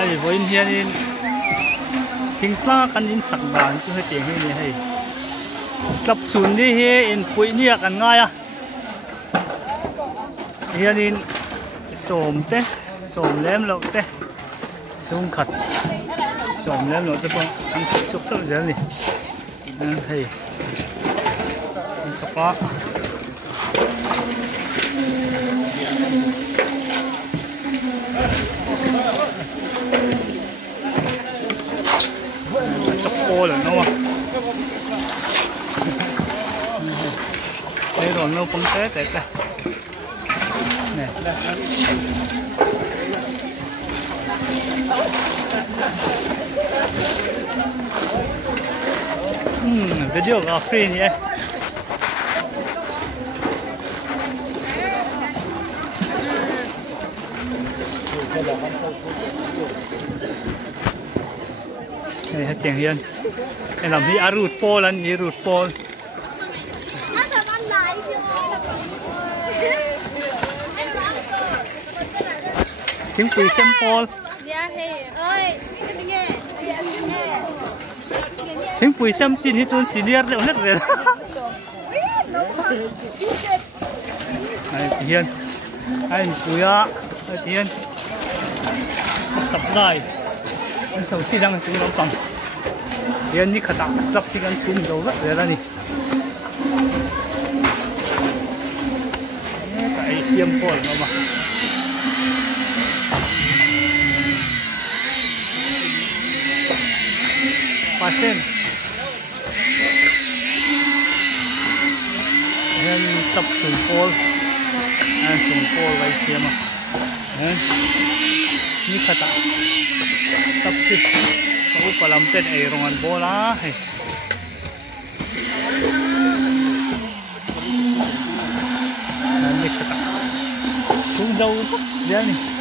ai với hiền in Thingtlang kan in sak ban chu he tiang he ni hei slab chhun ni he in pui ni kan ngai a hian in som lem lo te sung khat som lem lo te pang ang chuk to zel ni hei in chapa chọc là nó mà đây rồi nó phong tế tệ ta nè video là free nhé này hết tiền hiền này làm gì rụt po lần gì rụt po tiếng quỳ xem po tiếng quỳ xem chín thì tuần xí liệt liệu hết rồi này hiền anh quỳ á hiền sập lại anh sầu xí đang chúng nó bằng hiền như khát sắp thì anh xuống đâu rất rồi nè cái xem po nó mà pasen hiền sắp xuống po anh xuống po lại xem mà như khát sắp thì aku palam ten rongan bola he nanti kita sung jauh ya nih